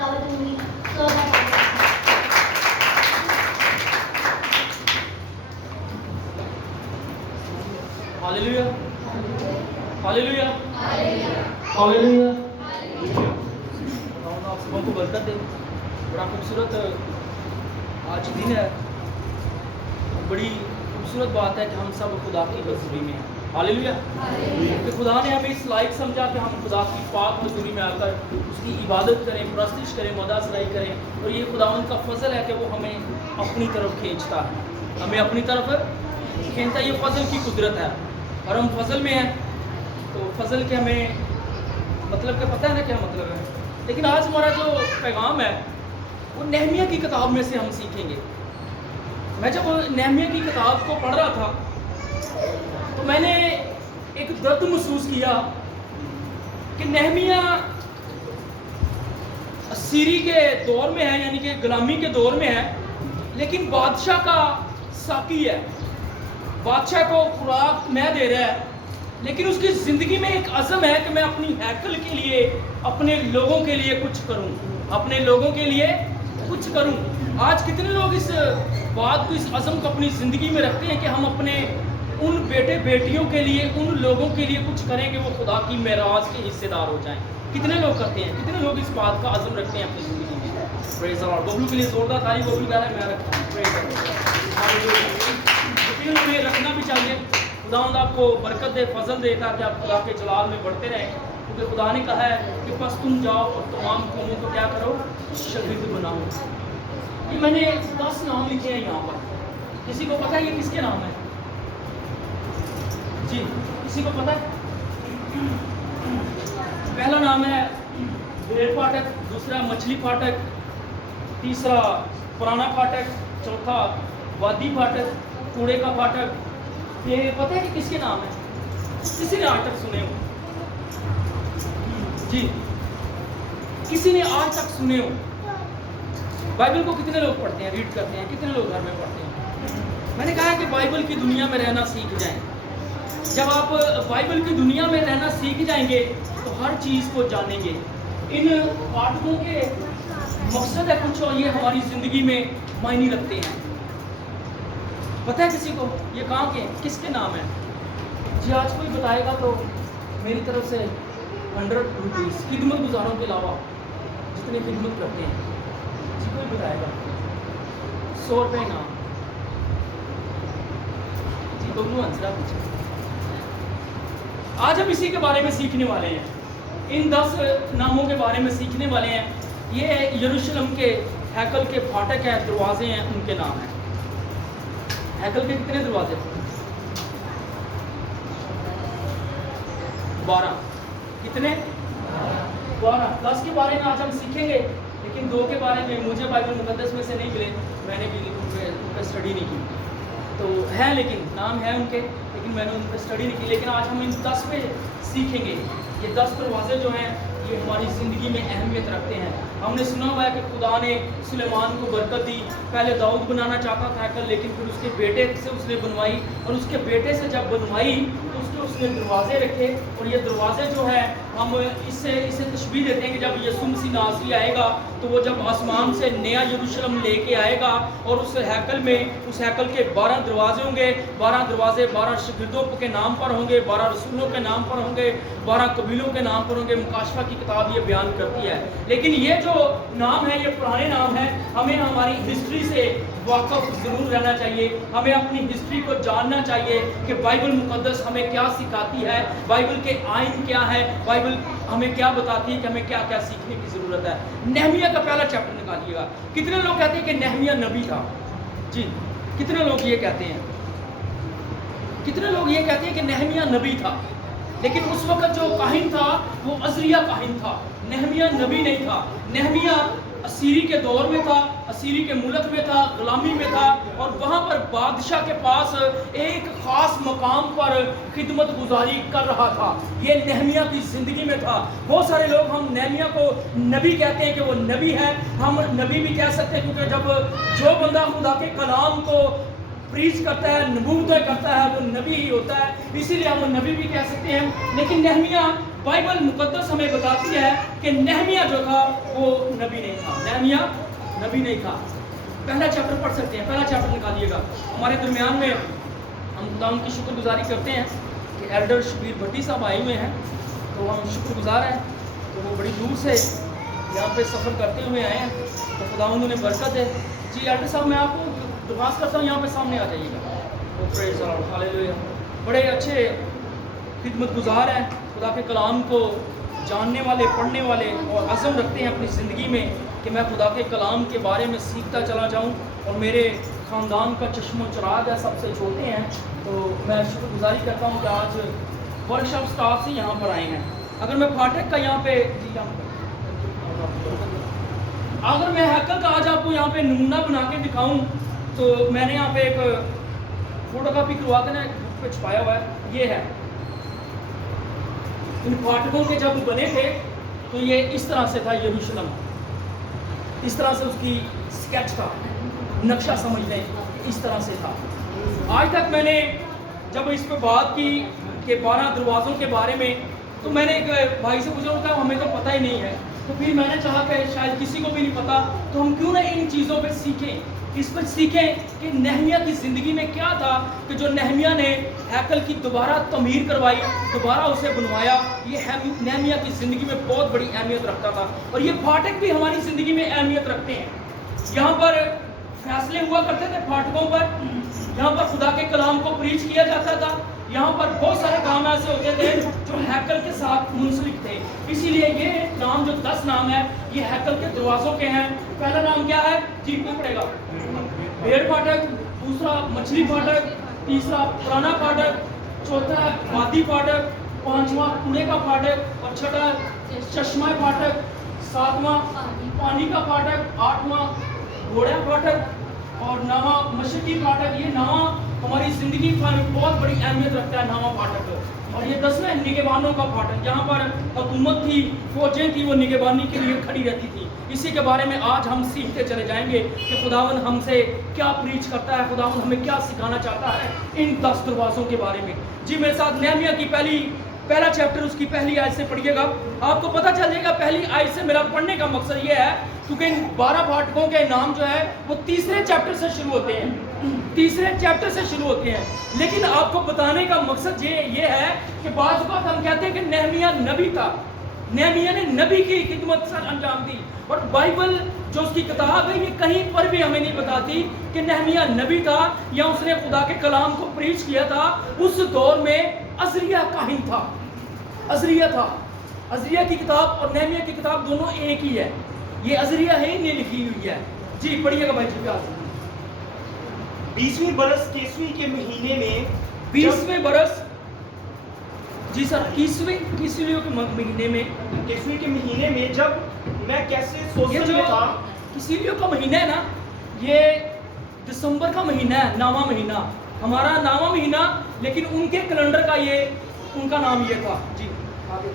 दावत दूंगी। तो हालेलुया, हालेलुया, हालेलुया। आप सबों को बरकत दे। बड़ा खूबसूरत आज दिन है, बड़ी खूबसूरत बात है कि हम सब खुदा की हज़ूरी में हैं। हालेलुया। कि खुदा ने हमें इस लायक समझा कि हम खुदा की पाक हज़ूरी में आकर उसकी इबादत करें, परस्तिश करें, मदा सराई करें। और ये खुदावंद का फजल है कि वो हमें अपनी तरफ खींचता है, हमें अपनी तरफ खींचता है। ये फजल की कुदरत है और हम फजल में हैं। तो फजल के हमें मतलब क्या पता है ना, क्या मतलब है। लेकिन आज हमारा जो पैगाम है वो नहमिया की किताब में से हम सीखेंगे। मैं जब नहमिया की किताब को पढ़ रहा था तो मैंने एक दर्द महसूस किया कि नहमिया असीरी के दौर में है, यानी कि गुलामी के दौर में है, लेकिन बादशाह का साकी है, बादशाह को खुराक मैं दे रहा है, लेकिन उसकी ज़िंदगी में एक अज़म है कि मैं अपनी हैकल के लिए, अपने लोगों के लिए कुछ करूं, अपने लोगों के लिए कुछ करूं। आज कितने लोग इस बात को, इस अज़म को अपनी ज़िंदगी में रखते हैं कि हम अपने उन बेटे बेटियों के लिए, उन लोगों के लिए कुछ करें कि वो खुदा की मेराज के हिस्सेदार हो जाएं। कितने लोग करते हैं, कितने लोग इस बात का अज़म रखते हैं अपनी ज़िंदगी में। Praise the Lord. बबलू के लिए जोरदार ताली। बबलू कह रहा है मैं रखता हूँ। Praise the Lord. हालेलुया। हमें रखना भी चाहिए। खुदावंद आपको बरकत दे, फजल दे, ताकि आप खुदा के जलाल में बढ़ते रहें। क्योंकि खुदा ने कहा है कि बस तुम जाओ और तमाम कौमों को क्या करो, शागिर्द बनाओ। ये मैंने 10 नाम लिखे हैं यहाँ पर। किसी को पता है ये किसके नाम है? जी, किसी को पता है? पहला नाम है भेड़ फाटक, दूसरा मछली फाटक, तीसरा पुराना फाटक, चौथा वादी फाटक, कूड़े का फाटक। ये पता है कि किसके नाम है? किसी ने आज तक सुने हो? जी, किसी ने आज तक सुने हो? बाइबल को कितने लोग पढ़ते हैं, रीड करते हैं? कितने लोग घर में पढ़ते हैं? मैंने कहा है कि बाइबल की दुनिया में रहना सीख जाएं। जब आप बाइबल की दुनिया में रहना सीख जाएंगे तो हर चीज़ को जानेंगे। इन पाठकों के मकसद है कुछ और ये हमारी ज़िंदगी में मायने रखते हैं। पता है किसी को ये कहाँ के, किसके नाम है? जी, आज कोई बताएगा तो मेरी तरफ से 100 रुपीज़ खिदमत गुजारों के अलावा जितने खिदमत करते हैं। जी, कोई बताएगा? 100 रुपये नाम। जी, बबलू आंसर पूछे। आज हम इसी के बारे में सीखने वाले हैं, इन 10 नामों के बारे में सीखने वाले हैं। ये यरूशलेम के हैकल के फाटक हैं, दरवाजे हैं, उनके नाम हैं। हैकल के कितने दरवाजे? 12। कितने? 12। 10 के बारे में आज हम सीखेंगे, लेकिन 2 के बारे में मुझे बाइबल मुकद्दस में से नहीं मिले, मैंने भी उनका स्टडी नहीं की। तो है, लेकिन नाम है उनके, लेकिन मैंने उन पर स्टडी नहीं की। लेकिन आज हम इन 10 पे सीखेंगे। ये 10 दरवाजे जो हैं ये हमारी ज़िंदगी में अहमियत रखते हैं। हमने सुना हुआ है कि खुदा ने सुलेमान को बरकत दी। पहले दाऊद बनाना चाहता था हैकल, लेकिन फिर उसके बेटे से उसने बनवाई, और उसके बेटे से जब बनवाई तो उसने दरवाजे रखे। और ये दरवाजे जो है हम इसे तशबीह देते हैं कि जब यीशु मसीह नासरी आएगा तो वो जब आसमान से नया यरूशलेम लेके आएगा और उस हैकल के 12 दरवाजे होंगे। 12 दरवाजे 12 शागिर्दों के नाम पर होंगे, 12 रसूलों के नाम पर होंगे, 12 कबीलों के नाम पर होंगे। मुकाशफा की किताब ये बयान करती है। लेकिन ये जो नाम है ये पुराने नाम है। हमें हमारी हिस्ट्री से वाकफ ज़रूर रहना चाहिए, हमें अपनी हिस्ट्री को जानना चाहिए कि बाइबल मुकद्दस हमें क्या सिखाती है, बाइबल के आइन क्या है, बाइबल हमें क्या बताती है कि हमें क्या क्या सीखने की ज़रूरत है। नहमिया का पहला चैप्टर निकालिएगा। कितने लोग कहते हैं कि नहमिया नबी था? जी, कितने लोग ये कहते हैं? कितने लोग ये कहते हैं कि नहमिया नबी था? लेकिन उस वक्त जो काहिन था वो अज़रिया काहिन था, नहमिया नबी नहीं था। नहमिया असीरी के दौर में था, असीरी के मुल्क में था, गुलामी में था, और वहाँ पर बादशाह के पास एक ख़ास मकाम पर खिदमत गुजारी कर रहा था। ये नहमिया की ज़िंदगी में था। बहुत सारे लोग हम नहमिया को नबी कहते हैं कि वो नबी है। हम नबी भी कह सकते हैं क्योंकि जब जो बंदा खुदा के कलाम को प्रीच करता है, नबूवतें करता है, वो नबी ही होता है, इसीलिए हम नबी भी कह सकते हैं। लेकिन नहमिया, बाइबल मुकद्दस हमें बताती है कि नहमिया जो था वो नबी नहीं था, नेहमिया नबी नहीं था। पहला चैप्टर पढ़ सकते हैं, पहला चैप्टर निकालिएगा। हमारे दरमियान में हम खुदा की शुक्रगुजारी करते हैं कि एल्डर शबीर भट्टी साहब आए हुए हैं, तो हम शुक्रगुजार हैं। तो वो बड़ी दूर से यहाँ पे सफ़र करते हुए आए हैं, तो खुदा उन्होंने बरकत है। जी एल्डर साहब, मैं आपको दरख्वास्त करता हूँ यहाँ पे सामने आ जाइएगा। तो प्रेज़ द लॉर्ड, हालेलुया। बड़े अच्छे खिदमत गुजार हैं, खुदा के कलाम को जानने वाले, पढ़ने वाले और अज़म रखते हैं अपनी ज़िंदगी में कि मैं खुदा के कलाम के बारे में सीखता चला जाऊँ। और मेरे ख़ानदान का चश्मो चराग है, सबसे छोटे हैं, तो मैं शुक्रगुजारी करता हूँ कि आज वर्कशॉप स्टाफ से यहाँ पर आए हैं। अगर मैं फाटक का यहाँ पे अगर मैं हैकल का आज आपको यहाँ पे नमूना बना के दिखाऊं, तो मैंने यहाँ पे एक फोटोकॉपी करवा के ना बुक पे छुपाया हुआ है। ये है, इन फाटकों के जब बने थे तो ये इस तरह से था यरूशलेम, इस तरह से उसकी स्केच था, नक्शा समझ लें, इस तरह से था। आज तक मैंने जब इस पर बात की कि 12 दरवाज़ों के बारे में, तो मैंने एक भाई से पूछा, उनका हमें तो पता ही नहीं है। तो फिर मैंने चाहा कि शायद किसी को भी नहीं पता, तो हम क्यों ना इन चीज़ों पे सीखें, इस पर सीखें कि नेहमिया की ज़िंदगी में क्या था कि जो नेहमिया ने हैकल की दोबारा तमीर करवाई, दोबारा उसे बनवाया। ये नेहमिया की ज़िंदगी में बहुत बड़ी अहमियत रखता था, और ये फाटक भी हमारी ज़िंदगी में अहमियत रखते हैं। यहाँ पर फैसले हुआ करते थे फाटकों पर, यहाँ पर खुदा के कलाम को प्रीच किया जाता था। यहाँ पर बहुत सारे काम ऐसे होते थे जो हैकल के साथ मुंसलिक थे, इसीलिए ये नाम जो 10 नाम है ये हैकल के दरवाज़ों के हैं। पहला नाम क्या है जी, क्यों पड़ेगा? भेड़ फाटक, दूसरा मछली फाटक, तीसरा पुराना फाटक, चौथा वादी फाटक, पांचवा कूड़े का फाटक, और छठा चश्मा फाटक, सातवां पानी का फाटक, आठवां घोड़ा फाटक, और नवा मशरकी फाटक। ये नवा हमारी ज़िंदगी में बहुत बड़ी अहमियत रखता है, नवा फाटक। और ये 10वें निगहबानों का फाटक, जहाँ पर हुकूमत थी, फौजें थी, वो निगहबानी के लिए खड़ी रहती थी। इसी के बारे में आज हम सीखते चले जाएंगे कि खुदावन हमसे क्या प्रीच करता है, खुदावन हमें क्या सिखाना चाहता है इन 10 दरवाज़ों के बारे में। जी मेरे साथ नेहमिया की पहला चैप्टर, उसकी पहली आयत से पढ़िएगा, आपको पता चल जाएगा। पहली आयत से मेरा पढ़ने का मकसद ये है क्योंकि इन 12 फाटकों के नाम जो है वो तीसरे चैप्टर से शुरू होते हैं, तीसरे चैप्टर से शुरू होते हैं। लेकिन आपको बताने का मकसद ये है कि बात हम कहते हैं कि नेहमिया नबी था, नेहमिया ने नबी की खिदमत सर अंजाम दी, और बाइबल जो उसकी किताब है ये कहीं पर भी हमें नहीं बताती कि नेहमिया नबी था या उसने खुदा के कलाम को प्रीच किया था। उस दौर में अज़रिया काहिन था, अज़रिया था। अज़रिया की किताब और नेहमिया की किताब दोनों एक ही है, ये अज़रिया है ने लिखी हुई है। जी पढ़िएगा भाई जी। 20वें बरस केसवी के महीने में, 20वें बरस जी सर, केसवी के महीने में, केसवी के महीने में जब मैं कैसे सोचने में था। किसीलियो का महीना है ना, ये दिसंबर का महीना है, नावा महीना, हमारा नावा महीना, लेकिन उनके कैलेंडर का ये उनका नाम ये था। जी आगे।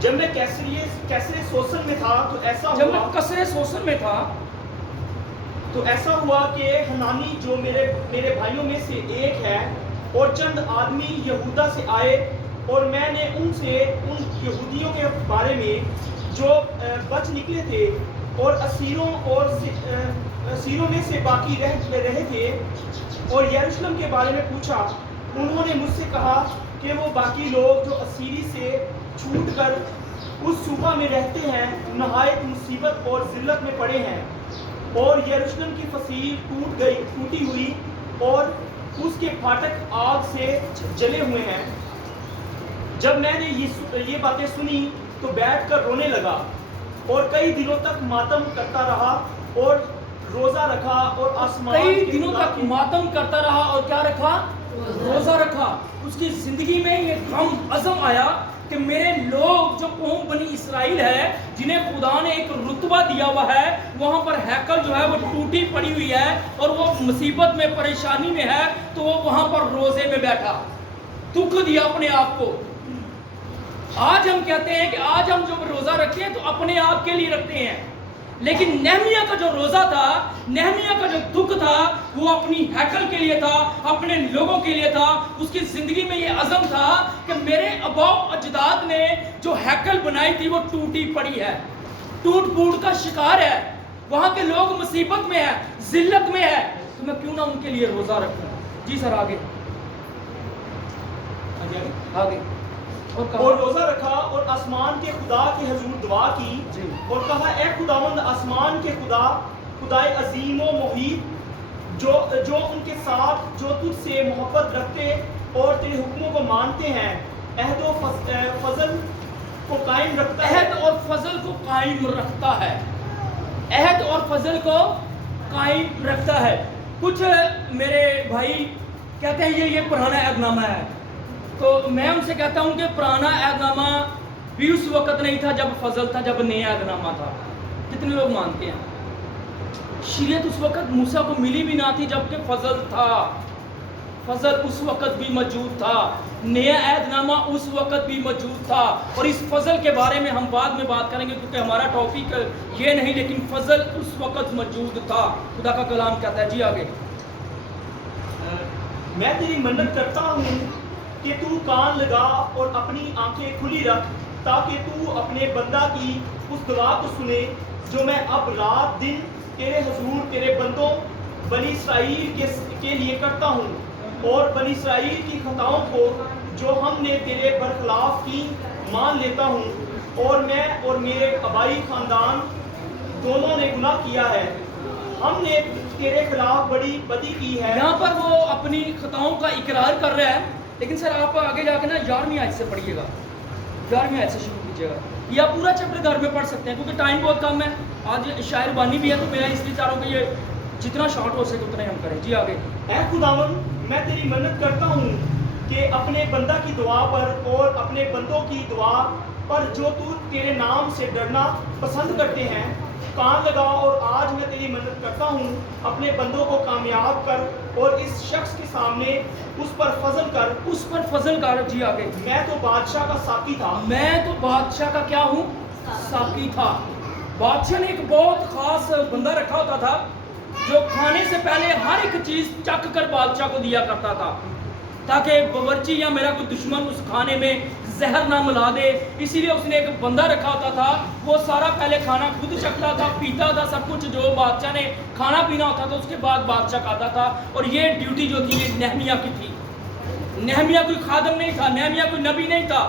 जब मैं कैसरे सोसन में था तो ऐसा जब हुआ, मैं कसरे सोसन में था तो ऐसा हुआ कि हनानी जो मेरे भाइयों में से एक है और चंद आदमी यहूदा से आए, और मैंने उनसे उन यहूदियों के बारे में जो बच निकले थे और असीरों में से बाकी रहे थे और यरूशलेम के बारे में पूछा। उन्होंने मुझसे कहा कि वो बाकी लोग जो असीरी से छूट कर उस सूबा में रहते हैं नहायत मुसीबत और जिल्लत में पड़े हैं, और यरूशलेम की फसील टूटी हुई और उसके फाटक आग से जले हुए हैं। जब मैंने ये बातें सुनी तो बैठकर रोने लगा और कई दिनों तक मातम करता रहा और रोजा रखा, और आसमान कई दिनों तक मातम करता रहा और क्या रखा? रोजा रखा। उसकी जिंदगी में ये गम अज़म आया कि मेरे लोग जो कौम बनी इसराइल है, जिन्हें खुदा ने एक रुतबा दिया हुआ है, वहाँ पर हैकल जो है वो टूटी पड़ी हुई है और वो मुसीबत में, परेशानी में है, तो वो वहाँ पर रोजे में बैठा, दुख दिया अपने आप को। आज हम कहते हैं कि आज हम जो रोजा रखते हैं तो अपने आप के लिए रखते हैं, लेकिन नेहमिया का जो रोजा था, नेहमिया का जो दुख था, वो अपनी हैकल के लिए था, अपने लोगों के लिए था। उसकी जिंदगी में ये अज़म था कि मेरे अबाव अजदाद ने जो हैकल बनाई थी वो टूटी पड़ी है। टूट फूट का शिकार है, वहाँ के लोग मुसीबत में है, जिल्लत में है, तो मैं क्यों ना उनके लिए रोज़ा रखूं। जी सर आगे आगे। और रोज़ा रखा और आसमान के खुदा के हुजूर दुआ की जी। और कहा, ए खुदावंद आसमान के खुदा, खुदाए अजीम व मुहीत, जो उनके साथ जो तुझसे मोहब्बत रखते और तेरे हुक्मों को मानते हैं, अहद व फजल को कायम रखता है। अहद और फजल को कायम रखता है, अहद और फजल को कायम रखता है। कुछ मेरे भाई कहते हैं ये पुराना अहदनामा है, तो मैं उनसे कहता हूँ कि पुराना अहदनामा भी उस वक़्त नहीं था जब फजल था, जब नया अहदनामा था। कितने लोग मानते हैं? शरीयत उस वक़्त मूसा को मिली भी ना थी जबकि फजल था, फजल उस वक़्त भी मौजूद था, नया अहदनामा उस वक़्त भी मौजूद था। और इस फजल के बारे में हम बाद में बात करेंगे क्योंकि हमारा टॉपिक ये नहीं, लेकिन फजल उस वक़्त मौजूद था, खुदा का कलाम कहता है। जी आगे। मैं तेरी मन्नत करता हूँ कि तू कान लगा और अपनी आंखें खुली रख, ताकि तू अपने बंदा की उस दुआ को सुने जो मैं अब रात दिन तेरे हुजूर तेरे बंदों बनी इसराइल के लिए करता हूँ, और बनी इसराइल की खताओं को जो हमने तेरे बरखिलाफ की मान लेता हूँ। और मैं और मेरे आबाई खानदान दोनों ने गुनाह किया है, हमने तेरे खिलाफ बड़ी बदी की है। यहाँ पर वो अपनी खताओं का इकरार कर रहा है, लेकिन सर आप आगे जाके ना 11वीं आयत से पढ़िएगा, 11वीं आयत से शुरू कीजिएगा। ये आप पूरा चैप्टर घर में पढ़ सकते हैं क्योंकि टाइम बहुत कम है, आज शायर बानी भी है, तो मैं इसलिए चाह रहा हूँ कि ये जितना शॉर्ट हो सके उतना हम करें। जी आगे। ऐ खुदावन, मैं तेरी मन्नत करता हूँ कि अपने बंदा की दुआ पर और अपने बंदों की दुआ पर जो तू तेरे नाम से डरना पसंद करते हैं कान लगा। और आज मैं तेरी मन्नत करता हूँ, अपने बंदों को कामयाब कर और इस शख्स के सामने उस पर फजल कर, उस पर फजल कर। जी आगे। मैं तो बादशाह का साकी था। मैं तो बादशाह का क्या हूँ? साकी था। बादशाह ने एक बहुत खास बंदा रखा होता था जो खाने से पहले हर एक चीज चख कर बादशाह को दिया करता था, ताकि बावर्ची या मेरा कोई दुश्मन उस खाने में जहर ना मिला दे। इसीलिए उसने एक बंदा रखा होता था, वो सारा पहले खाना खुद चखता था, पीता था, सब कुछ जो बादशाह ने खाना पीना होता था उसके बाद बादशाह खाता था। और ये ड्यूटी जो थी ये नेहमिया की थी। नेहमिया कोई खादम नहीं था, नेहमिया कोई नबी नहीं था,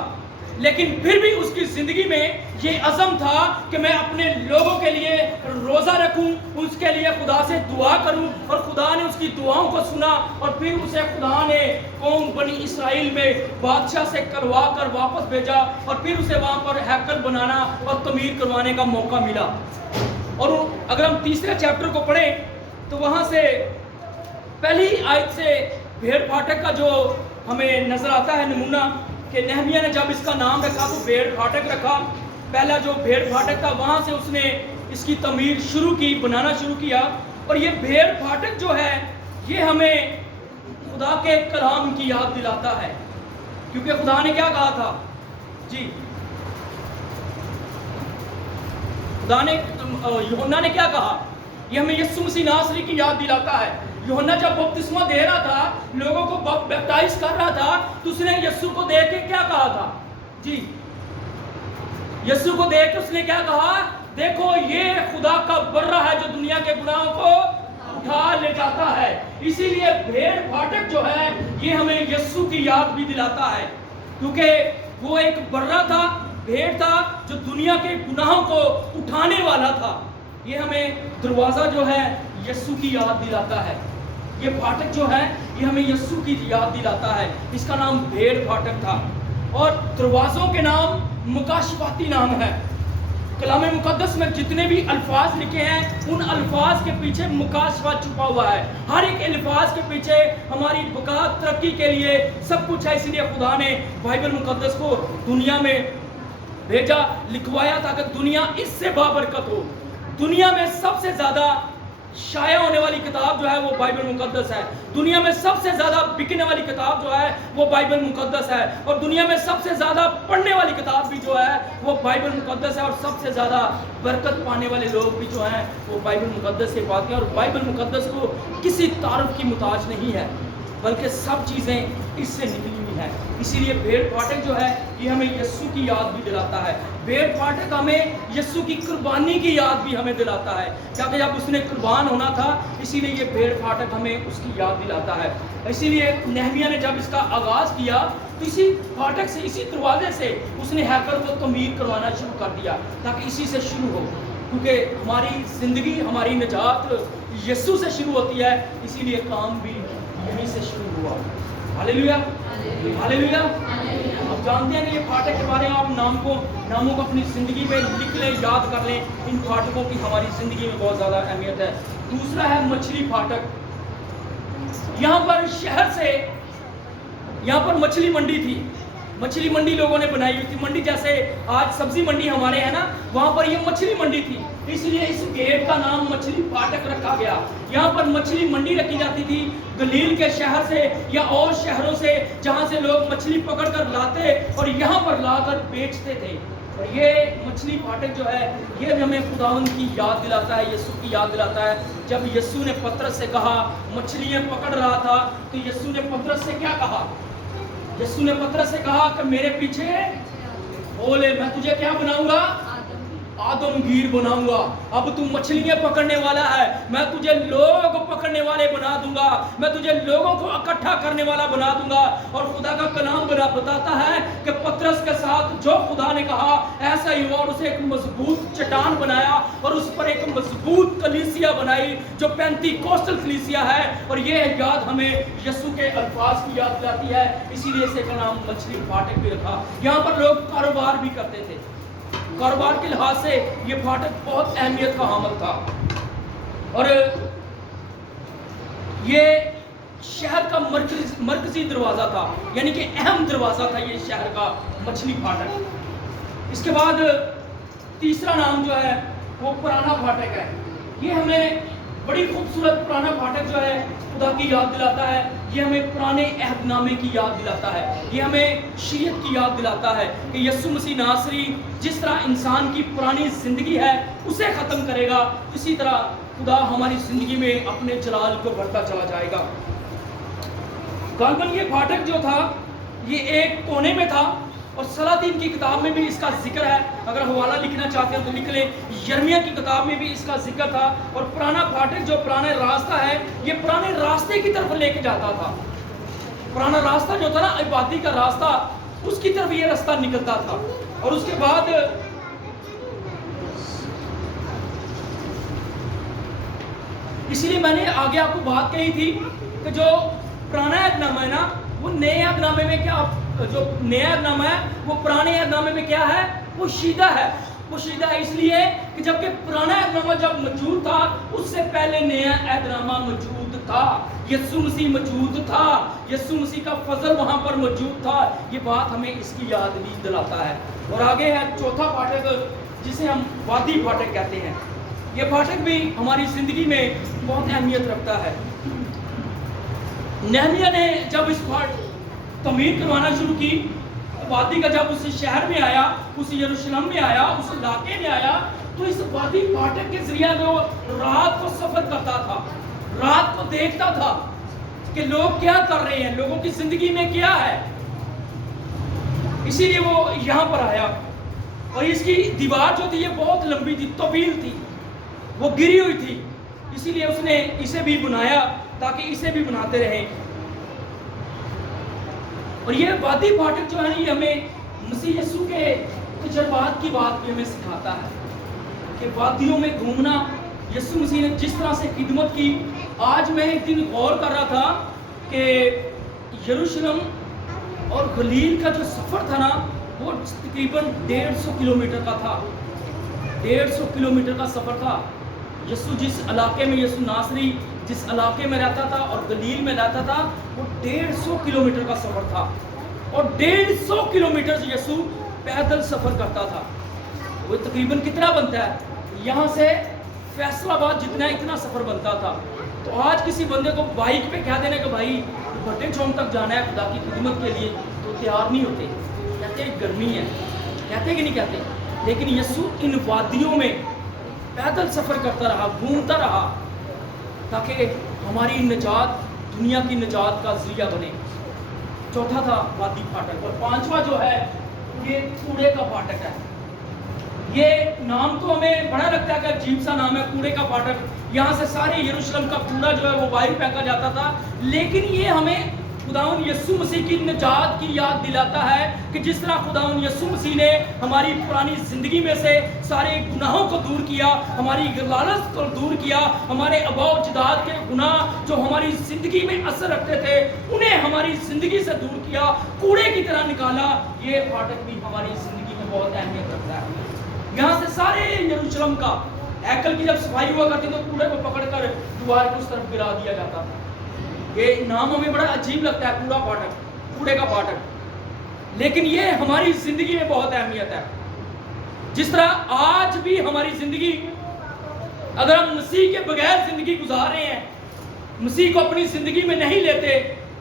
लेकिन फिर भी उसकी जिंदगी में ये अज़म था कि मैं अपने लोगों के लिए रोज़ा रखूं, उसके लिए खुदा से दुआ करूं। और खुदा ने उसकी दुआओं को सुना और फिर उसे खुदा ने कौम बनी इसराइल में बादशाह से करवा कर वापस भेजा और फिर उसे वहाँ पर हैकल बनाना और तमीर करवाने का मौका मिला। और अगर हम तीसरे चैप्टर को पढ़ें तो वहाँ से पहली आयत से भेड़ फाटक का जो हमें नजर आता है नमूना कि नेहमिया ने जब इसका नाम रखा तो भेड़ फाटक रखा। पहला जो भेड़ फाटक था वहाँ से उसने इसकी तमीर शुरू की, बनाना शुरू किया। और ये भेड़ फाटक जो है ये हमें खुदा के कलाम की याद दिलाता है, क्योंकि खुदा ने क्या कहा था जी, खुदा ने यूहन्ना ने क्या कहा, ये हमें यीशु मसीह नासरी की याद दिलाता है। यूहन्ना जब बपतिस्मा दे रहा था, लोगों को बैप्टाइज कर रहा था, तो उसने यीशु को देख के क्या कहा था जी, यीशु को देख के उसने क्या कहा, देखो ये खुदा का बर्रा है जो दुनिया के गुनाहों को उठा ले जाता है। इसीलिए भेड़ फाटक जो है ये हमें यीशु की याद भी दिलाता है, क्योंकि वो एक बर्रा था, भेड़ था जो दुनिया के गुनाहों को उठाने वाला था। ये हमें दरवाजा जो है यीशु की याद दिलाता है। ये फाटक जो है ये हमें यीशु की याद दिलाता है। इसका नाम भेड़ फाटक था। और दरवाज़ों के नाम मुकाशफाती नाम है। कलाम मुकद्दस में जितने भी अल्फाज लिखे हैं उन अल्फाज के पीछे मुकाशफा छुपा हुआ है। हर एक अल्फाज के पीछे हमारी बका तरक्की के लिए सब कुछ है। इसलिए खुदा ने बाइबल मुकद्दस को दुनिया में भेजा, लिखवाया ताकि दुनिया इससे बाबरकत हो। दुनिया में सबसे ज़्यादा शाया होने वाली किताब जो है वो बाइबल मुकद्दस है। दुनिया में सबसे ज़्यादा बिकने वाली किताब जो है वो बाइबल मुकद्दस है। और दुनिया में सबसे ज़्यादा पढ़ने वाली किताब भी जो है वो बाइबल मुकद्दस है। और सबसे ज़्यादा बरकत पाने वाले लोग भी जो हैं वो बाइबल मुकद्दस से पाते हैं। और बाइबल मुकद्दस को किसी तारुफ की मुताज नहीं है, बल्कि सब चीज़ें इससे निकली हुई हैं। इसीलिए भेड़ फाटक जो है ये हमें यीशु की याद भी दिलाता है। भेड़ फाटक हमें यीशु की कुर्बानी की याद भी हमें दिलाता है, क्योंकि जब उसने कुर्बान होना था, इसीलिए ये भेड़ फाटक हमें उसकी याद दिलाता है। इसीलिए नहमिया ने जब इसका आगाज़ किया तो इसी फाटक से, इसी दरवाजे से उसने हैकल को तमीर करवाना शुरू कर दिया, ताकि इसी से शुरू हो, क्योंकि हमारी ज़िंदगी, हमारी निजात यीशु से शुरू होती है, इसीलिए काम भी यहीं से शुरू हुआ। Hallelujah, hallelujah. आप जानते हैं कि ये फाटक के बारे में आप नामों को अपनी ज़िंदगी में लिख लें, याद कर लें। इन फाटकों की हमारी ज़िंदगी में बहुत ज़्यादा अहमियत है। दूसरा है मछली फाटक। यहाँ पर शहर से, यहाँ पर मछली मंडी थी, मछली मंडी लोगों ने बनाई हुई थी। मंडी जैसे आज सब्जी मंडी हमारे है ना, वहाँ पर ये मछली मंडी थी, इसलिए इस गेट का नाम मछली फाटक रखा गया। यहाँ पर मछली मंडी रखी जाती थी गलील के शहर से या और शहरों से, जहाँ से लोग मछली पकड़ कर लाते और यहाँ पर लाकर बेचते थे। और ये मछली फाटक जो है ये हमें खुदावंद की याद दिलाता है, यीशु की याद दिलाता है। जब यीशु ने पतरस से कहा, मछलियाँ पकड़ रहा था, तो यीशु ने पतरस से क्या कहा? यीशु ने पतरस से कहा कि मेरे पीछे बोले, मैं तुझे क्या बनाऊंगा? आदमगीर बनाऊंगा। अब तू मछलियां पकड़ने वाला है, मैं तुझे लोग पकड़ने वाले बना दूंगा, मैं तुझे लोगों को इकट्ठा करने वाला बना दूंगा। और खुदा का कलाम बताता है कि पतरस के साथ जो खुदा ने कहा ऐसा ही हुआ, और उसे एक मजबूत चट्टान बनाया और उस पर एक मजबूत कलीसिया बनाई, जो पेंतीकोस्टल कलीसिया है। और ये याद हमें यीशु के अल्फाज की याद दिलाती है, इसीलिए इसे का नाम मछली फाटक भी रखा। यहाँ पर लोग कारोबार भी करते थे, कारोबार के लिहाज से ये फाटक बहुत अहमियत का हामिल था। और ये शहर का मरकजी दरवाजा था, यानी कि अहम दरवाजा था ये शहर का, मछली फाटक। इसके बाद तीसरा नाम जो है वो पुराना फाटक है। ये हमें बड़ी खूबसूरत पुराना फाटक जो है खुदा की याद दिलाता है। ये हमें पुराने अहदनामे की याद दिलाता है, ये हमें शरीयत की याद दिलाता है कि यीशु मसीह नासरी जिस तरह इंसान की पुरानी ज़िंदगी है उसे ख़त्म करेगा, इसी तरह खुदा हमारी ज़िंदगी में अपने जलाल को बढ़ता चला जाएगा। गालबन ये फाटक जो था ये एक कोने में था, और सलातीन की किताब में भी इसका जिक्र है। अगर हवाला लिखना चाहते हैं तो लिख लें, यिर्मयाह की किताब में भी इसका जिक्र था। और पुराना फाटक जो पुराना रास्ता है, ये पुराने रास्ते की तरफ लेके जाता था। पुराना रास्ता जो था ना, आबादी का रास्ता, उसकी तरफ ये रास्ता निकलता था। और उसके बाद इसीलिए मैंने आगे आपको बात कही थी कि जो पुराना अहदनामा है ना, वो नए अहदनामे में क्या, जो नया अहदनामा है वो पुराने अहदनामे में क्या है, वो शीदा है। वो शीदा है इसलिए कि जबकि पुराना अहदनामा जब मौजूद था, उससे पहले नया अहदनामा मौजूद था, यीशु मसीह मौजूद था, यीशु मसीह का फजल वहाँ पर मौजूद था। ये बात हमें इसकी याद भी दिलाता है। और आगे है चौथा फाटक, जिसे हम वादी फाटक कहते हैं। ये फाटक भी हमारी ज़िंदगी में बहुत अहमियत रखता है। नहमिया ने जब इस तमीर करवाना शुरू की, वादी का जब उस शहर में आया, उस यरूशलेम में आया, उस इलाके में आया, तो इस वादी फाटक के जरिए वो रात को सफर करता था, रात को देखता था कि लोग क्या कर रहे हैं, लोगों की जिंदगी में क्या है। इसीलिए वो यहाँ पर आया। और इसकी दीवार जो थी ये बहुत लंबी थी, तवील थी, वो गिरी हुई थी, इसीलिए उसने इसे भी बनाया ताकि इसे भी बनाते रहें। और ये वादी फाटक जो है ना, ये हमें मसीह यीशु के तजर्बात की बात भी हमें सिखाता है कि वादियों में घूमना, यीशु मसीह ने जिस तरह से खिदमत की। आज मैं एक दिन गौर कर रहा था कि यरूशलेम और गलील का जो सफ़र था ना, वो तकरीबन 150 किलोमीटर का था। 150 किलोमीटर का सफ़र था। यीशु जिस इलाके में, यीशु नासरी जिस इलाके में रहता था और गलील में रहता था, वो 150 किलोमीटर का सफ़र था। और 150 किलोमीटर से यीशु पैदल सफ़र करता था। वो तकरीबन कितना बनता है, यहाँ से फैसलाबाद जितना, इतना सफ़र बनता था। तो आज किसी बंदे को बाइक पे कह देने कि भाई भट्टे चौक तक जाना है खुदा की खिदमत के लिए, तो तैयार नहीं होते, कहते हैं गर्मी है, कहते कि नहीं कहते। लेकिन यीशु इन वादियों में पैदल सफ़र करता रहा, घूमता रहा, ताकि हमारी निजात, दुनिया की निजात का जरिया बने। चौथा था वादी फाटक, और पांचवा जो है ये कूड़े का फाटक है। ये नाम तो हमें बड़ा लगता है कि अजीब सा नाम है, कूड़े का फाटक। यहाँ से सारे यरूशलेम का कूड़ा जो है वो बाहर फेंका जाता था, लेकिन ये हमें खुदावन यीशु मसीह की निजात की याद दिलाता है कि जिस तरह खुदावन यीशु मसीह ने हमारी पुरानी ज़िंदगी में से सारे गुनाहों को दूर किया, हमारी लालच को दूर किया, हमारे अबाव जदाद के गुनाह जो हमारी ज़िंदगी में असर रखते थे उन्हें हमारी ज़िंदगी से दूर किया, कूड़े की तरह निकाला। ये फाटक भी हमारी ज़िंदगी में बहुत अहमियत रखता है। यहाँ से सारे यरूशलेम का हैकल की जब सफाई हुआ करती तो कूड़े को पकड़कर दीवार की उस तरफ गिरा दिया जाता था। ये नाम हमें बड़ा अजीब लगता है, कूड़ा फाटक, कूड़े का फाटक, लेकिन ये हमारी जिंदगी में बहुत अहमियत है। जिस तरह आज भी हमारी जिंदगी, अगर हम मसीह के बगैर जिंदगी गुजार रहे हैं, मसीह को अपनी जिंदगी में नहीं लेते,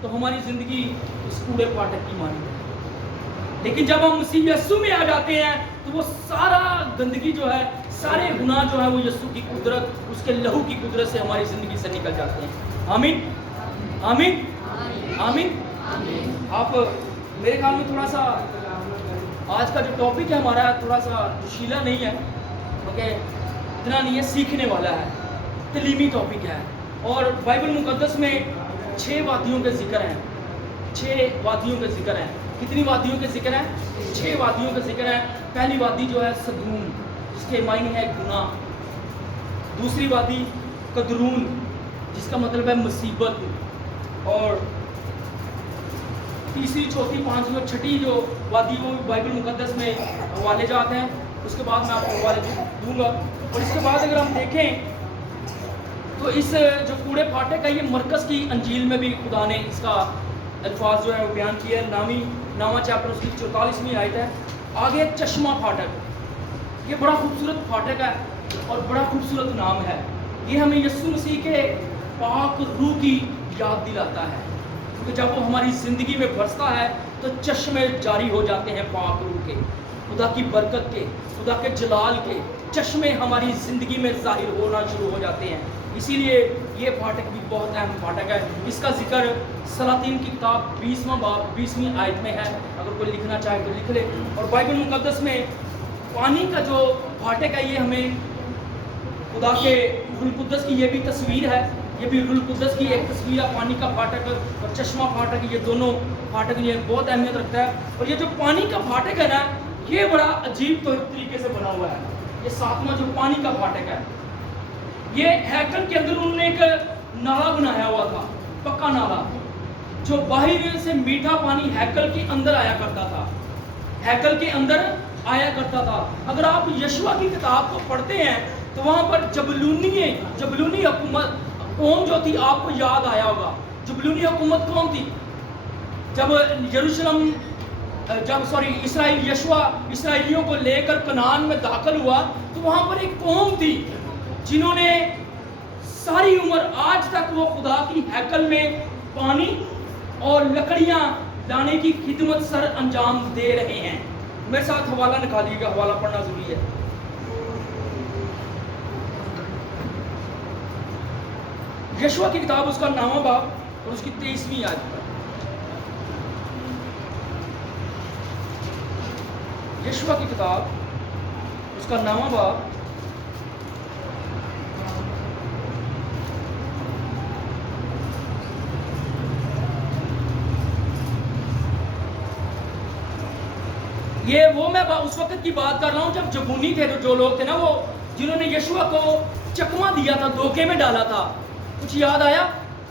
तो हमारी जिंदगी उस कूड़े फाटक की मानी है। लेकिन जब हम मसीह यीशु में आ जाते हैं तो वो सारा गंदगी जो है, सारे गुनाह जो है वो यीशु की कुदरत, उसके लहू की कुदरत से हमारी जिंदगी से निकल जाते हैं। आमीन, आमीन, आमीन। आप मेरे ख्याल में थोड़ा सा आज का जो टॉपिक है हमारा थोड़ा सा जोशीला नहीं है, क्योंकि इतना नहीं है, सीखने वाला है, तलीमी टॉपिक है। और बाइबल मुकद्दस में 6 वादियों के जिक्र हैं, 6 वादियों के जिक्र हैं। कितनी वादियों के जिक्र हैं? 6 वादियों के जिक्र है। पहली वादी जो है सदूम, जिसके मायने है गुनाह। दूसरी वादी कदरून, जिसका मतलब है मुसीबत। और तीसरी, चौथी, पांचवी और छठी जो वादी वो बाइबल मुकद्दस में हवाले जात हैं, उसके बाद मैं आपको हवाले दूंगा। और इसके बाद अगर हम देखें तो इस जो कूड़े फाटक का ये मरकज़ की अंजील में भी खुदा ने इसका अल्फाज जो है वो बयान किया है। नामा चैप्टर उसकी 44वीं आयत है। आगे चश्मा फाटक, ये बड़ा खूबसूरत फाटक है और बड़ा खूबसूरत नाम है। ये हमें यीशु मसीह के पाक रूह की याद दिलाता है, क्योंकि जब वो हमारी ज़िंदगी में बरसता है तो चश्मे जारी हो जाते हैं पाक रूह के, खुदा की बरकत के, खुदा के जलाल के चश्मे हमारी ज़िंदगी में ज़ाहिर होना शुरू हो जाते हैं। इसीलिए ये फाटक भी बहुत अहम फाटक है। इसका जिक्र सलातीन की किताब 20वां बाब 20वीं आयत में है, अगर कोई लिखना चाहे तो लिख ले। और बाइबल मुकद्दस में पानी का जो फाटक है ये हमें खुदा के रूह कुद्दस की ये भी तस्वीर है, ये भी रूह कुद्दस की एक तस्वीर है। पानी का फाटक और चश्मा फाटक, ये दोनों फाटक ये बहुत अहमियत रखता है। और ये जो पानी का फाटक है ना, ये बड़ा अजीब तरीके से बना हुआ है। ये 7वां जो पानी का फाटक है, ये हैकल के अंदर उन्होंने एक नाला बनाया हुआ था, पक्का नाला, जो बाहर से मीठा पानी हैकल के अंदर आया करता था, हैकल के अंदर आया करता था। अगर आप यशवा की किताब को पढ़ते हैं तो वहाँ पर जबलूनी हुकूमत कौम जो थी, आपको याद आया होगा। जबलूनी हुकूमत कौन थी? जब यशवा इसराइलियों को लेकर कनान में दाखिल हुआ तो वहाँ पर एक कौम थी जिन्होंने सारी उम्र आज तक वो खुदा की हैकल में पानी और लकड़ियाँ लाने की खिदमत सर अंजाम दे रहे हैं। मेरे साथ हवाला निकालिएगा, हवाला पढ़ना जरूरी है। यशवा की किताब उसका 9वां बाब और उसकी 23वीं आयत पर। यशवा की किताब उसका 9वां बाब ये वो मैं उस वक्त की बात कर रहा हूँ जब जबूनी थे, तो जो लोग थे ना, वो जिन्होंने यशवा को चकमा दिया था, धोखे में डाला था। कुछ याद आया?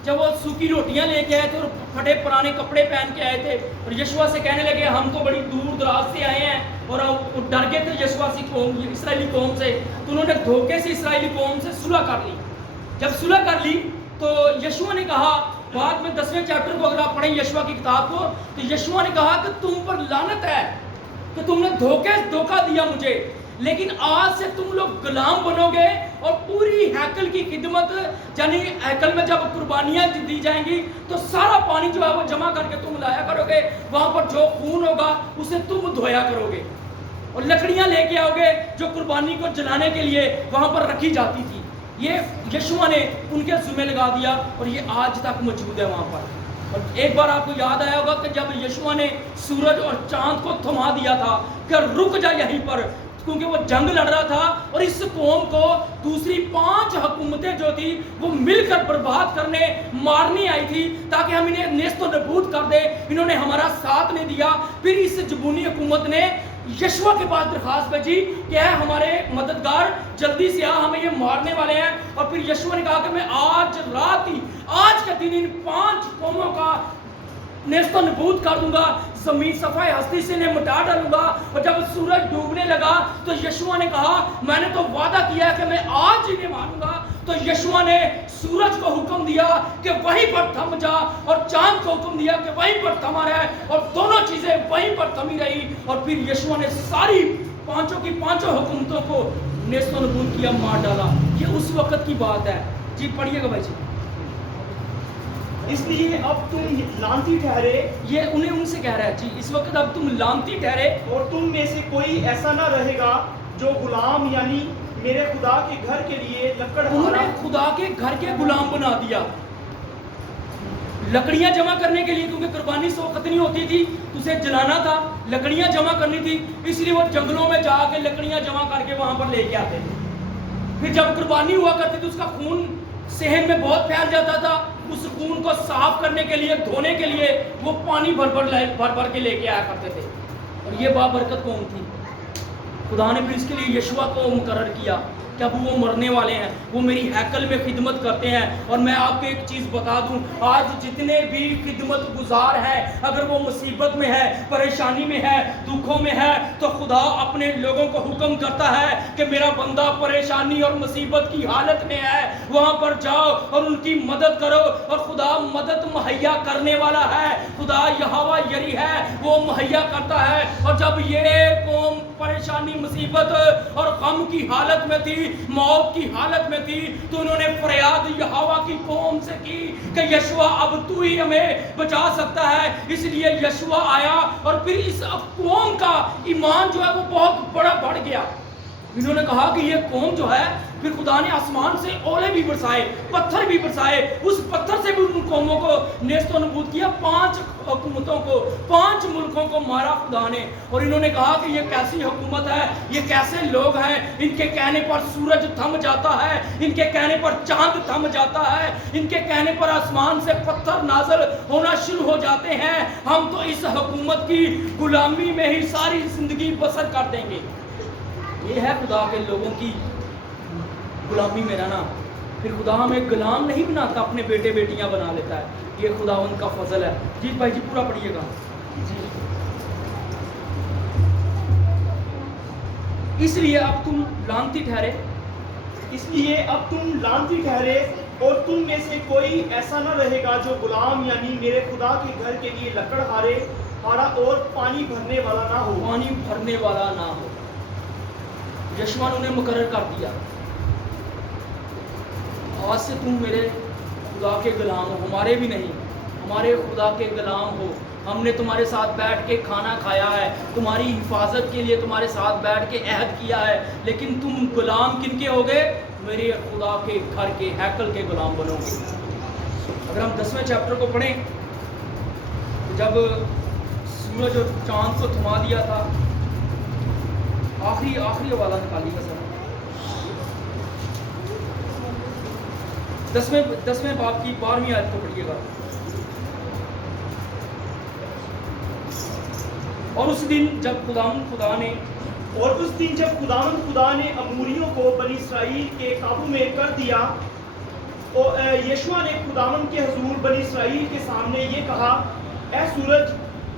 जब वो सूखी रोटियां लेके आए थे और फटे पुराने कपड़े पहन के आए थे और यशवा से कहने लगे हम तो बड़ी दूर दराज से आए हैं, और वो डर गए थे यशवासी कौम, इसराइली कौम से। तो उन्होंने धोखे से इसराइली कौम से सुलह कर ली। जब सुलह कर ली तो यशवा ने कहा, बाद में 10वें चैप्टर को अगर आप पढ़ें यशवा की किताब को, तो यशवा ने कहा कि तुम पर लानत है कि तुमने धोखा दिया मुझे, लेकिन आज से तुम लोग गुलाम बनोगे और पूरी हैकल की खिदमत, यानी हैकल में जब कुर्बानियां दी जाएंगी तो सारा पानी जो है वो जमा करके तुम लाया करोगे, वहां पर जो खून होगा उसे तुम धोया करोगे, और लकड़ियां लेके आओगे जो कुर्बानी को जलाने के लिए वहां पर रखी जाती थी। ये यशवा ने उनके ज़िम्मे लगा दिया और ये आज तक मौजूद है वहां पर। اور ایک بار آپ کو یاد آیا ہوگا کہ جب یشوع نے سورج اور چاند کو تھما دیا تھا کہ رک جا یہیں پر، کیونکہ وہ جنگ لڑ رہا تھا اور اس قوم کو دوسری 5 حکومتیں جو تھی وہ مل کر برباد کرنے مارنی آئی تھی تاکہ ہم انہیں نیست و نابود کر دے. انہوں نے ہمارا ساتھ نہیں دیا. پھر اس جبونی حکومت نے یشوع کے پاس درخواست بھیجی کہ اے ہمارے مددگار جلدی سے آ، ہمیں یہ مارنے والے ہیں. اور پھر یشوع نے کہا کہ میں آج رات ہی، آج کے دن ان 5 قوموں کا نیست و نابود کر دوں گا، زمین صفحہ ہستی سے انہیں مٹا ڈالوں گا. اور جب سورج ڈوبنے لگا تو یشوع نے کہا میں نے تو وعدہ کیا ہے کہ میں آج انہیں ماروں گا. تو یشوع نے سورج کو حکم دیا کہ وہیں پر تھم جا، اور چاند کو حکم دیا کہ وہیں پر تھما رہے، اور دونوں چیزیں وہیں پر تھمی رہی. اور پھر یشوع نے ساری 5 کی 5 حکومتوں کو نیست و نابود کیا، مار ڈالا. یہ اس وقت کی بات ہے. جی پڑھیے گا بھائی جی. اس لیے اب تم لعنتی ٹھہرے، یہ انہیں ان سے کہہ رہا ہے جی اس وقت اب تم لعنتی ٹھہرے، اور تم میں سے کوئی ایسا نہ رہے گا جو غلام یعنی میرے خدا کے گھر کے لیے انہوں لکڑہارا. نے خدا کے گھر کے غلام بنا دیا لکڑیاں جمع کرنے کے لیے، کیونکہ قربانی اس وقت نہیں ہوتی تھی، اسے جلانا تھا، لکڑیاں جمع کرنی تھی، اس لیے وہ جنگلوں میں جا کے لکڑیاں جمع کر کے وہاں پر لے کے آتے تھے. پھر جب قربانی ہوا کرتی تھی اس کا خون صحن میں بہت پھیل جاتا تھا. اس خون کو صاف کرنے کے لیے، دھونے کے لیے وہ پانی بھر کے لے کے آیا کرتے تھے. اور یہ بابرکت قوم تھی. خدا نے پھر اس کے لیے یشوع کو مقرر کیا کہ اب وہ مرنے والے ہیں، وہ میری ہیکل میں خدمت کرتے ہیں. اور میں آپ کو ایک چیز بتا دوں، آج جتنے بھی خدمت گزار ہیں اگر وہ مصیبت میں ہے، پریشانی میں ہے، دکھوں میں ہے، تو خدا اپنے لوگوں کو حکم کرتا ہے کہ میرا بندہ پریشانی اور مصیبت کی حالت میں ہے، وہاں پر جاؤ اور ان کی مدد کرو. اور خدا مدد مہیا کرنے والا ہے. خدا یہوہ یری ہے، وہ مہیا کرتا ہے. اور جب یہ قوم پریشانی، مصیبت اور غم کی حالت میں تھی، موت کی حالت میں تھی، تو انہوں نے فریاد یہوہ کی قوم سے کی کہ یشوع اب تو ہی ہمیں بچا سکتا ہے. اس لیے یشوع آیا اور پھر اس قوم کا ایمان جو ہے وہ بہت بڑا بڑھ گیا. انہوں نے کہا کہ یہ قوم جو ہے، پھر خدا نے آسمان سے اولے بھی برسائے، پتھر بھی برسائے، اس پتھر سے بھی ان قوموں کو نیست و نابود کیا. 5 حکومتوں کو، 5 ملکوں کو مارا خدا نے. اور انہوں نے کہا کہ یہ کیسی حکومت ہے، یہ کیسے لوگ ہیں، ان کے کہنے پر سورج تھم جاتا ہے، ان کے کہنے پر چاند تھم جاتا ہے، ان کے کہنے پر آسمان سے پتھر نازل ہونا شروع ہو جاتے ہیں. ہم تو اس حکومت کی غلامی میں ہی ساری زندگی بسر کر دیں گے. یہ ہے خدا کے لوگوں کی غلامی میں رہنا. پھر خدا ہمیں غلام نہیں بناتا، اپنے بیٹے بیٹیاں بنا لیتا ہے. یہ خدا ان کا فضل ہے. جی بھائی جی پورا پڑھیے گا. جی اس لیے اب تم لعنتی ٹھہرے، اس لیے اب تم لعنتی ٹھہرے، اور تم میں سے کوئی ایسا نہ رہے گا جو غلام یعنی میرے خدا کے گھر کے لیے لکڑہارا اور پانی بھرنے والا نہ ہو. پانی بھرنے والا نہ ہو. یشوع نے انہیں مقرر کر دیا، آج سے تم میرے خدا کے غلام ہو. ہمارے بھی نہیں، ہمارے خدا کے غلام ہو. ہم نے تمہارے ساتھ بیٹھ کے کھانا کھایا ہے، تمہاری حفاظت کے لیے تمہارے ساتھ بیٹھ کے عہد کیا ہے، لیکن تم غلام کن کے ہوگے؟ میرے خدا کے گھر کے ہیکل کے غلام بنو گے. اگر ہم 10ویں چیپٹر کو پڑھیں، جب سورج اور چاند کو تھما دیا تھا، آخری حوالہ نکالیے گا سر. 10ویں باب کی 12ویں آیت کو پڑھیے گا. اور اس دن جب خدا نے اموریوں کو بنی اسرائیل کے قابو میں کر دیا، یشوع نے خداوند کے حضور بنی اسرائیل کے سامنے یہ کہا، اے سورج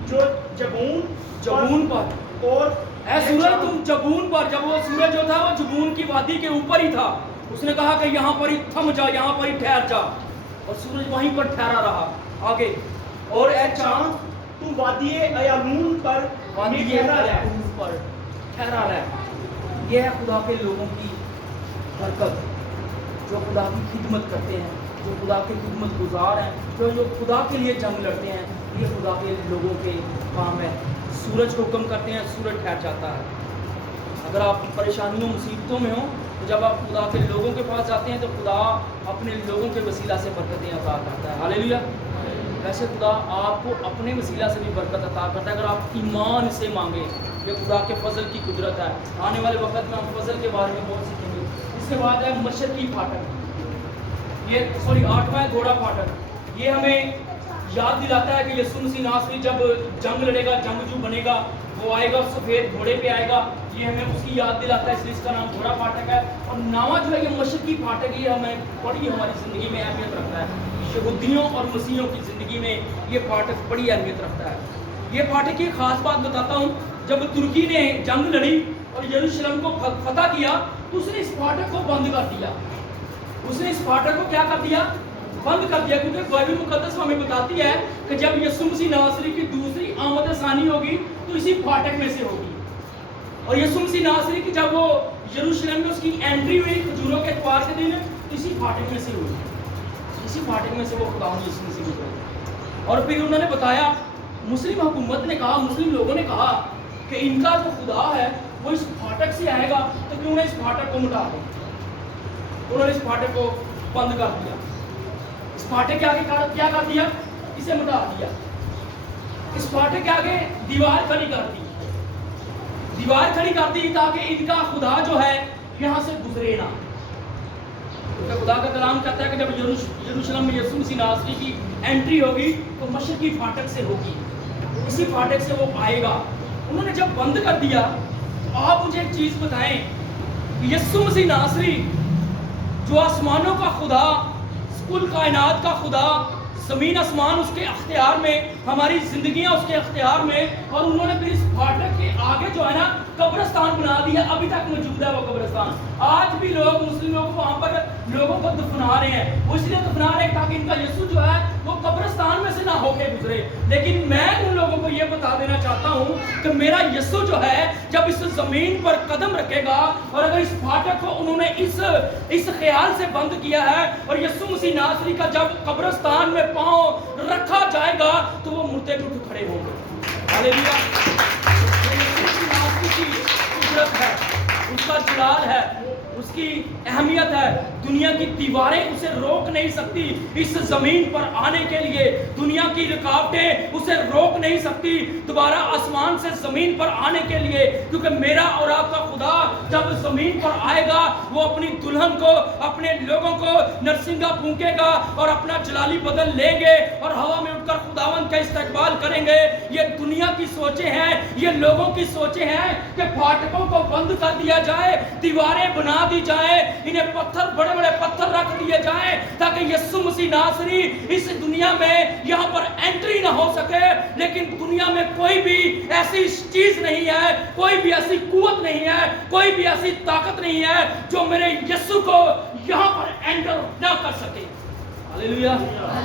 جو جبون پر، اور اے سورج تم جبون پر. جب وہ سورج جو تھا وہ جبون کی وادی کے اوپر ہی تھا، اس نے کہا کہ یہاں پر ہی تھم جا، یہاں پر ہی ٹھہر جا. اور سورج وہیں پر ٹھہرا رہا. آگے، اور اے چاند تو وادی ایالون پر ٹھہرا رہے. یہ ہے خدا کے لوگوں کی برکت، جو خدا کی خدمت کرتے ہیں، جو خدا کے خدمت گزار ہیں، جو خدا کے لیے جنگ لڑتے ہیں. یہ خدا کے لوگوں کے کام ہے. سورج کو حکم کرتے ہیں، سورج ٹھہر جاتا ہے. اگر آپ پریشانیوں مصیبتوں میں ہوں تو جب آپ خدا کے لوگوں کے پاس جاتے ہیں تو خدا اپنے لوگوں کے وسیلہ سے برکتیں عطا کرتا ہے. ہاللیلویا. वैसे खुदा आपको अपने वसीला से भी बरकत अता करता है अगर आप ईमान से मांगे। ये खुदा के फजल की कुदरत है। आने वाले वक्त में हम फजल के बारे में बहुत सीखेंगे। इसके बाद है मशरकी फाटक, ये 8वां घोड़ा फाटक। ये हमें याद दिलाता है कि यीशु मसीह नासरी जब जंग लड़ेगा, जंगजू बनेगा, वो आएगा सफ़ेद घोड़े पे आएगा। ये हमें उसकी याद दिलाता है, इसलिए इसका नाम घोड़ा फाटक है। और नावा जो है ये मशरकी फाटक, ये हमें बड़ी हमारी ज़िंदगी में अहमियत रखता है। यहूदियों और मसीहियों की ज़िंदगी में ये फाटक बड़ी अहमियत रखता है। ये फाटक की ख़ास बात बताता हूँ, जब तुर्की ने जंग लड़ी और यरूशलेम को फतह किया तो उसने इस फाटक को बंद कर दिया। उसने इस फाटक को क्या कर दिया? बंद कर दिया, क्योंकि बाइबल मुकद्दस हमें बताती है कि जब यीशु मसीह नासरी की दूसरी आमद सानी होगी तो इसी फाटक में से होगी। और यीशु मसीह नासरी की जब वो यरूशलेम में उसकी एंट्री हुई खजूरों के त्योहार के दिन, तो इसी फाटक में से हुई। इसी फाटक में से वो खुदा यीशु मसीह निकले। और फिर उन्होंने बताया, मुस्लिम हुकूमत ने कहा, मुस्लिम लोगों ने कहा कि इनका जो खुदा है वो इस फाटक से आएगा, तो क्यों ना इस फाटक को मिटा दें। उन्होंने इस फाटक को बंद कर दिया। इस फाटक के आगे क्या कर दिया? इसे मिटा दिया। इस फाटक के आगे दीवार खड़ी कर दी। दीवार खड़ी कर दी ताकि इनका खुदा जो है यहाँ से गुजरे ना। क्योंकि खुदा का कलाम कहता है कि जब यरूशलेम में यीशु मसीह नासरी की एंट्री होगी तो मशरकी फाटक से होगी, इसी फाटक से वो आएगा। उन्होंने जब बंद कर दिया, तो आप मुझे एक चीज़ बताएं, यीशु मसीह नासरी जो आसमानों का खुदा, कुल कायनात का खुदा, ज़मीन आसमान उसके अख्तियार में, हमारी ज़िंदगियाँ उसके अख्तियार में, और उन्होंने फिर इस फाटक के आगे जो है ना कब्रिस्तान बना दिया। अभी तक मौजूद है वो कब्रिस्तान। आज भी लोग, मुस्लिम लोग वहाँ पर लोगों को दफना रहे हैं। वो इसलिए दफना रहे हैं ताकि इनका यीशु जो है वो कब्रिस्तान में से ना होके गुजरे। लेकिन मैं उन लोगों को ये बता देना चाहता हूँ कि मेरा यीशु जो है जब इस ज़मीन पर कदम रखेगा, और अगर इस फाटक को उन्होंने इस ख्याल से बंद किया है, और यीशु मसीह नासरी का जब कब्रिस्तान में पांव रखा जाएगा तो वो मुर्दे पे उठ खड़े होंगे। हालेलुया। कुदरत है, उसका जलाल है, उसकी अहमियत है। दुनिया की दीवारें उसे रोक नहीं सकती इस जमीन पर आने के लिए। दुनिया की रुकावटें उसे रोक नहीं सकती दोबारा आसमान से जमीन पर आने के लिए, क्योंकि मेरा और आपका खुदा जब जमीन पर आएगा वो अपनी दुल्हन को, अपने लोगों को नरसिंगा फूंकेगा और अपना जलाली बदल लेंगे और हवा में उठकर खुदावंद का इस्तकबाल करेंगे। ये दुनिया की सोचें हैं, ये लोगों की सोचें हैं कि फाटकों को बंद कर दिया जाए, दीवारें बना दी जाए, इन्हें पत्थर, बड़े बड़े पत्थर रख दिए जाए ताकि यीशु मसीह नासरी इस दुनिया में यहाँ पर एंट्री ना हो सके। लेकिन दुनिया में कोई भी ऐसी चीज नहीं है, कोई भी ऐसी कुव्वत नहीं है, कोई भी ऐसी ताकत नहीं है जो मेरे यीशु को यहाँ पर एंटर ना कर सके। हालेलुया।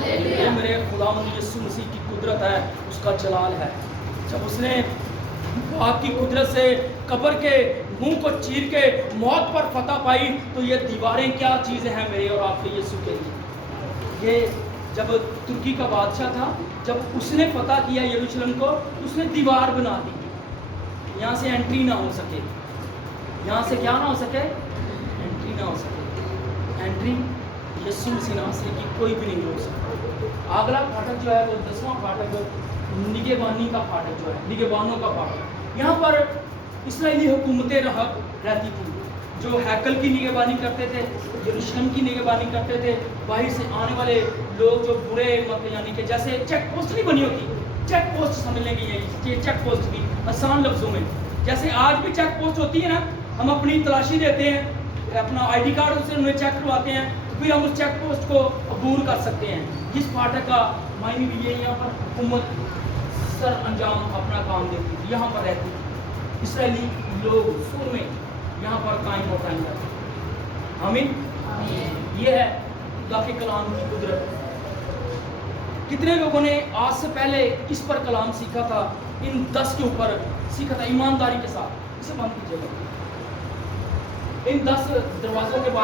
ये मेरे खुदावंद यीशु मसीह की कुदरत है, उसका जलाल है। जब उसने आपकी कुदरत से कब्र के मुंह को चीर के मौत पर फतह पाई, तो ये दीवारें क्या चीज़ें हैं मेरे और आपके यीशु के लिए। ये जब तुर्की का बादशाह था, जब उसने फतह किया यरूशलेम को, उसने दीवार बना दी, यहाँ से एंट्री ना हो सके, यहाँ से क्या ना हो सके, एंट्री ना हो सके। एंट्री यीशु मसीह नासरी की कोई भी नहीं रोक सकता। अगला फाटक जो है वो 10वां फाटक निगहबानी का फाटक जो है, निगहबानों का फाटक। यहाँ पर इस्राएली हुकूमतें रहती थी, जो हैकल की निगहबानी करते थे, यरूशलेम की निगहबानी करते थे। बाहर से आने वाले लोग जो बुरे मतलब यानी कि जैसे चेक पोस्ट नहीं बनी होती, चेक पोस्ट समझने की ये चेक पोस्ट की आसान लफ्ज़ों में, जैसे आज भी चेक पोस्ट होती है ना, हम अपनी तलाशी देते हैं, अपना ID कार्ड से उन्हें चेक करवाते हैं, तो फिर हम उस चेक पोस्ट को अबूर कर सकते हैं। इस फाटक का मायने भी ये, यहाँ पर हुकूमत सर अंजाम अपना काम देती थी, यहाँ पर रहती थी। इस्राएली लोग सुर में यहाँ पर कायम और कायम रहते हैं। आमीन। ये है खुदा के कलाम की कुदरत। कितने लोगों ने आज से पहले इस पर कलाम सीखा था, इन 10 के ऊपर सीखा था ईमानदारी के साथ। इसे बंद कीजिएगा। इन 10 दरवाज़ों के बाद